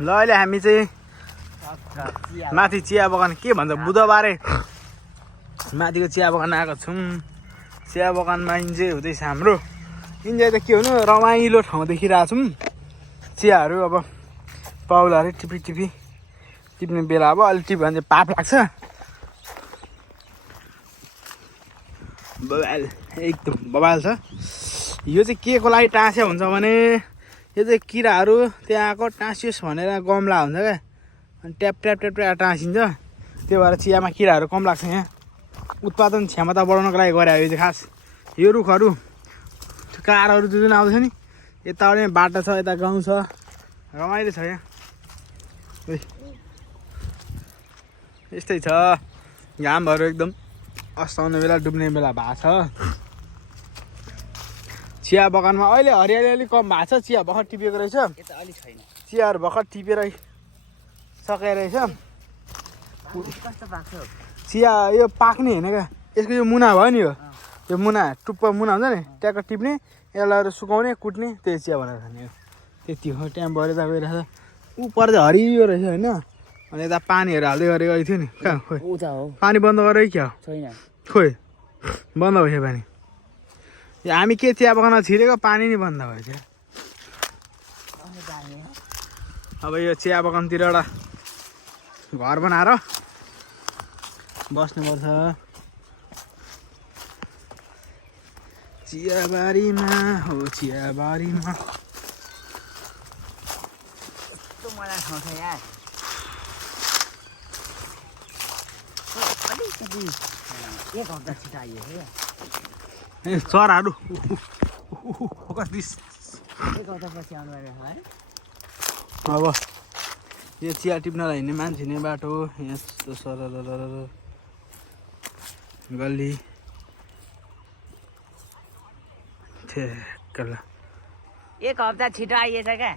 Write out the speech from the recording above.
ल अहिले हामी चाहिँ माथि चिया बगान के भन्छ बुधबारे माथिको चिया बगान आएको छौँ। चिया बगानमा इन्जोय हुँदैछ हाम्रो। इन्जोय त के हुनु रमाइलो ठाउँ देखिरहेको छौँ। चियाहरू अब पाउलाहरू टिप्ने बेला अब अलि टिप्यो भने पाप लाग्छ। बबाल एकदम बबाल छ। यो चाहिँ के को लागि टाँस्या हुन्छ भने यो चाहिँ किराहरू त्यहाँ आएको टाँसियोस् भनेर गमला हुन्छ क्या, अनि ट्याप टाँसिन्छ। त्यो भएर चियामा किराहरू कम लाग्छ। यहाँ उत्पादन क्षमता बढाउनको लागि गरे यो चाहिँ खास। यो रुखहरू कारहरू जुन आउँछ नि यताबाट बाटो छ, यता गाउँ छ, रमाइलो छ यहाँ। यस्तै छ घामहरू एकदम अस्ताउने बेला डुब्ने बेला भएको छ। चिया बगानमा अहिले हरियाली अलिक कम भएको छ। चिया भर्खर टिपेको रहेछ। चियाहरू भर्खर टिपेर सकेको रहेछ। चिया यो पाक्ने होइन क्या, यसको यो मुना भयो नि। यो मुना टुप्पा मुना हुन्छ नि ट्याक्क टिप्ने, यसलाई सुकाउने कुट्ने, त्यही चिया बनाएर खाने हो। त्यति हो। टाइम भएर यता गइरहेछ। उपर चाहिँ हरियो रहेछ होइन। अनि यता पानीहरू हाल्दै गरेको थियो नि। कहाँ खोइ पानी बन्द गरेँ क्या छैन। खोइ बन्द भयो पानी। हामी के चिया बगानमा छिरेको पानी नि बन्द भयो क्या। अब यो चिया बगानतिर एउटा घर बनाएर बस्नुपर्छ। चियाबारीमा हो चियाबारीमा चराहरू अब यो चिया टिप्नलाई हिँड्ने मान्छे हिँड्ने बाटो यस्तो सरर गल्ली ठेक्क। एक हप्ता छिटो आइएछ क्या।